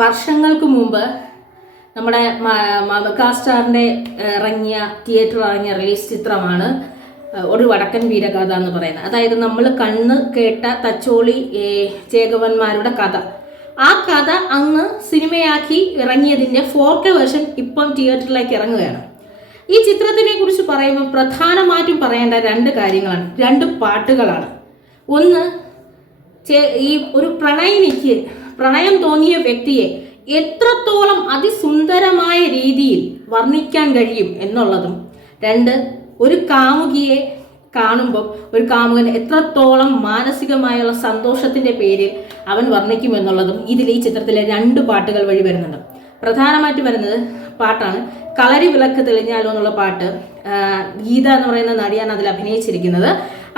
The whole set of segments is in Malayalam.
വർഷങ്ങൾക്ക് മുമ്പ് നമ്മുടെ മെഗാ സ്റ്റാറിന്റെ ഇറങ്ങിയ തിയേറ്റർ ഇറങ്ങിയ റിലീസ് ചിത്രമാണ് ഒരു വടക്കൻ വീരകഥ എന്ന് പറയുന്നത്. അതായത് നമ്മൾ കണ്ണ് കേട്ട തച്ചോളി ചേകവന്മാരുടെ കഥ. ആ കഥ അന്ന് സിനിമയാക്കി ഇറങ്ങിയതിന്റെ ഫോർ കെ വേർഷൻ ഇപ്പം തിയേറ്ററിലേക്ക് ഇറങ്ങുകയാണ്. ഈ ചിത്രത്തിനെ കുറിച്ച് പറയുമ്പോൾ പ്രധാനമായിട്ടും പറയേണ്ട രണ്ട് കാര്യങ്ങളാണ് രണ്ട് പാട്ടുകളാണ്. ഒന്ന് ഈ ഒരു പ്രണയിനിക്ക് പ്രണയം തോന്നിയ വ്യക്തിയെ എത്രത്തോളം അതിസുന്ദരമായ രീതിയിൽ വർണിക്കാൻ കഴിയും എന്നുള്ളതും. രണ്ട് ഒരു കാമുകിയെ കാണുമ്പോൾ ഒരു കാമുകൻ എത്രത്തോളം മാനസികമായുള്ള സന്തോഷത്തിന്റെ പേരിൽ അവൻ വർണിക്കും എന്നുള്ളതും ഇതിൽ ഈ ചിത്രത്തിലെ രണ്ട് പാട്ടുകൾ വഴി വരുന്നുണ്ട്. പ്രധാനമായിട്ട് വരുന്നത് പാട്ടാണ്. കളരി വിളക്ക് തെളിഞ്ഞാലോ എന്നുള്ള പാട്ട് ഗീത എന്ന് പറയുന്ന നടിയാണ് അതിൽ അഭിനയിച്ചിരിക്കുന്നത്.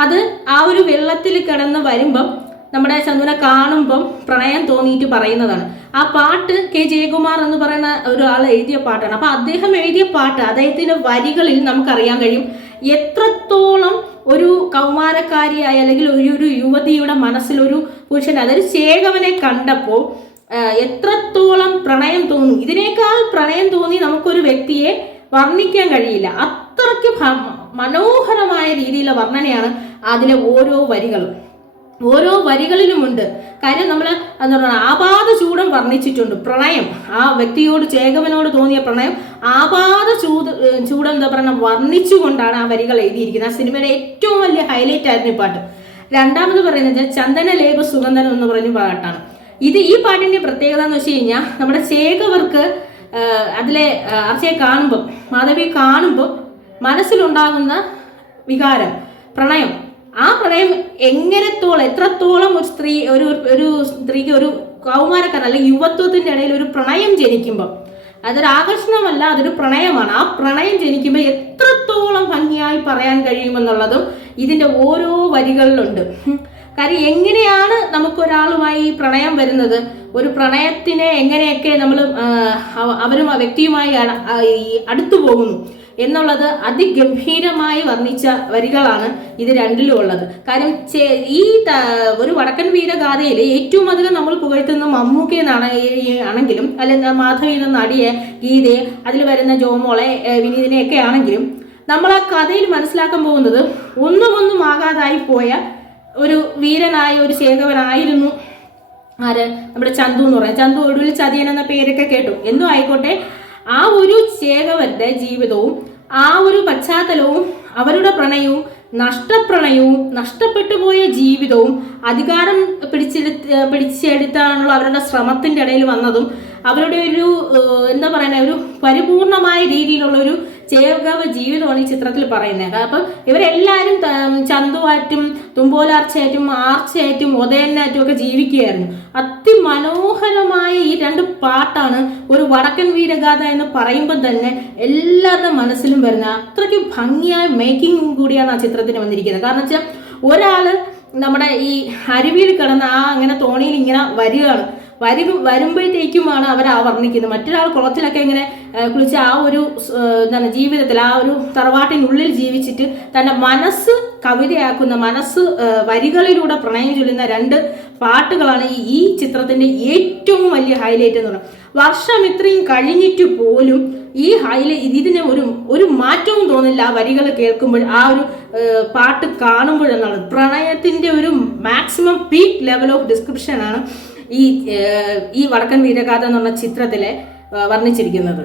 അത് ആ ഒരു വെള്ളത്തിൽ കിടന്ന് വരുമ്പം നമ്മുടെ ചന്ദുനെ കാണുമ്പം പ്രണയം തോന്നിയിട്ട് പറയുന്നതാണ്. ആ പാട്ട് കെ ജയകുമാർ എന്ന് പറയുന്ന ഒരാൾ എഴുതിയ പാട്ടാണ്. അപ്പൊ അദ്ദേഹം എഴുതിയ പാട്ട് അദ്ദേഹത്തിന്റെ വരികളിൽ നമുക്കറിയാൻ കഴിയും. എത്രത്തോളം ഒരു കൗമാരക്കാരിയായ അല്ലെങ്കിൽ ഒരു ഒരു യുവതിയുടെ മനസ്സിലൊരു പുരുഷൻ അതൊരു ചേകവനെ കണ്ടപ്പോൾ എത്രത്തോളം പ്രണയം തോന്നി. ഇതിനേക്കാൾ പ്രണയം തോന്നി നമുക്കൊരു വ്യക്തിയെ വർണിക്കാൻ കഴിയില്ല. അത്രയ്ക്ക് മനോഹരമായ രീതിയിലുള്ള വർണനയാണ് അതിലെ ഓരോ വരികളും. ഓരോ വരികളിലുമുണ്ട്. കാര്യം നമ്മൾ എന്താ പറയുക ആപാത ചൂടം വർണിച്ചിട്ടുണ്ട്. പ്രണയം. ആ വ്യക്തിയോട് ചേകവനോട് തോന്നിയ പ്രണയം ആപാത ചൂട് ചൂടം എന്താ പറയുക വർണിച്ചുകൊണ്ടാണ് ആ വരികൾ എഴുതിയിരിക്കുന്നത്. ആ സിനിമയുടെ ഏറ്റവും വലിയ ഹൈലൈറ്റ് ആയിരുന്നു ഈ പാട്ട്. രണ്ടാമത് പറയുന്നത് ചന്ദന ലേപ സുഗന്ധനം എന്ന് പറഞ്ഞ പാട്ടാണ്. ഇത് ഈ പാട്ടിന്റെ പ്രത്യേകത എന്ന് വെച്ച് കഴിഞ്ഞാൽ നമ്മുടെ ചേകവർക്ക് അതിലെ അർച്ചയെ കാണുമ്പോൾ മാധവിയെ കാണുമ്പോൾ മനസ്സിലുണ്ടാകുന്ന വികാരം പ്രണയം പ്രണയം എങ്ങനത്തോളം എത്രത്തോളം ഒരു സ്ത്രീ ഒരു ഒരു സ്ത്രീക്ക് ഒരു കൗമാരക്കാരൻ അല്ലെങ്കിൽ യുവത്വത്തിന്റെ ഇടയിൽ ഒരു പ്രണയം ജനിക്കുമ്പോൾ അതൊരു ആകർഷണമല്ല അതൊരു പ്രണയമാണ്. ആ പ്രണയം ജനിക്കുമ്പോൾ എത്രത്തോളം ഭംഗിയായി പറയാൻ കഴിയുമെന്നുള്ളതും ഇതിന്റെ ഓരോ വരികളിലുണ്ട്. കാര്യം എങ്ങനെയാണ് നമുക്കൊരാളുമായി പ്രണയം വരുന്നത്? ഒരു പ്രണയത്തിനെ എങ്ങനെയൊക്കെ നമ്മൾ അവരും ആ വ്യക്തിയുമായി അട- അടുത്തു പോകുന്നു? എന്നുള്ളത് അതിഗംഭീരമായി വർണിച്ച വരികളാണ് ഇത് രണ്ടിലും ഉള്ളത്. കാരണം ഈ ഒരു വടക്കൻ വീരഗാഥയിൽ ഏറ്റവും അധികം നമ്മൾ പുകഴ്ത്തുന്ന മമ്മൂക്കി എന്നാണ് ആണെങ്കിലും അല്ലെങ്കിൽ മാധവി എന്ന നടിയെ ഗീതയെ അതിൽ വരുന്ന ജോമോളെ വിനീതിനെയൊക്കെ ആണെങ്കിലും നമ്മൾ ആ കഥയിൽ മനസ്സിലാക്കാൻ പോകുന്നത് ഒന്നും ഒന്നും ആകാതായി പോയ ഒരു വീരനായ ഒരു ശേഖവനായിരുന്നു ആര്? നമ്മുടെ ചന്തു എന്ന് പറയാം. ചന്തു ഒടുവിൽ ചതിയൻ എന്ന പേരൊക്കെ കേട്ടു. എന്തോ ആയിക്കോട്ടെ ആ ഒരു ചേകവരുടെ ജീവിതവും ആ ഒരു പശ്ചാത്തലവും അവരുടെ പ്രണയവും നഷ്ടപ്രണയവും നഷ്ടപ്പെട്ടു പോയ ജീവിതവും അധികാരം പിടിച്ചെടുത്ത് പിടിച്ചെടുത്താനുള്ള അവരുടെ ശ്രമത്തിന്റെ ഇടയിൽ വന്നതും അവരുടെ ഒരു എന്താ പറയുക ഒരു പരിപൂർണമായ രീതിയിലുള്ള ഒരു ചേകവ ജീവിതമാണ് ഈ ചിത്രത്തിൽ പറയുന്നത്. അപ്പം ഇവരെല്ലാവരും ചന്തുവാറ്റും തുമ്പോലാർച്ചയായിട്ടും ആർച്ചയായിട്ടും ഉദയനായിട്ടും ഒക്കെ ജീവിക്കുകയായിരുന്നു. അതിമനോഹരമായ ഈ രണ്ട് പാട്ടാണ് ഒരു വടക്കൻ വീരഗാഥ എന്ന് പറയുമ്പോൾ തന്നെ എല്ലാവരുടെ മനസ്സിലും വരുന്ന അത്രയ്ക്ക് ഭംഗിയായ മേക്കിംഗ് കൂടിയാണ് ആ ചിത്രത്തിന് വന്നിരിക്കുന്നത്. കാരണം വെച്ചാൽ ഒരാൾ നമ്മുടെ ഈ അരുവിയിൽ കിടന്ന് ആ അങ്ങനെ തോണിയിൽ ഇങ്ങനെ വരികയാണ്. വരി വരുമ്പോഴത്തേക്കുമാണ് അവർ ആ വർണിക്കുന്നത്. മറ്റൊരാൾ കുളത്തിലൊക്കെ ഇങ്ങനെ കുളിച്ച് ആ ഒരു എന്താണ് ജീവിതത്തിൽ ആ ഒരു തറവാട്ടിനുള്ളിൽ ജീവിച്ചിട്ട് തന്റെ മനസ്സ് കവിതയാക്കുന്ന മനസ്സ് വരികളിലൂടെ പ്രണയം ചൊല്ലുന്ന രണ്ട് പാട്ടുകളാണ് ഈ ചിത്രത്തിന്റെ ഏറ്റവും വലിയ ഹൈലൈറ്റ് എന്ന് പറയുന്നത്. വർഷം ഇത്രയും കഴിഞ്ഞിട്ട് പോലും ഈ ഹൈലൈ ഇതിന് ഒരു ഒരു മാറ്റവും തോന്നില്ല ആ വരികൾ കേൾക്കുമ്പോൾ ആ ഒരു പാട്ട് കാണുമ്പോഴെന്നുള്ളത് പ്രണയത്തിന്റെ ഒരു maximum peak level of description ആണ് ഈ ഈ വടക്കൻ വീരഗാഥ എന്ന് പറഞ്ഞ ചിത്രത്തിലെ വർണിച്ചിരിക്കുന്നത്.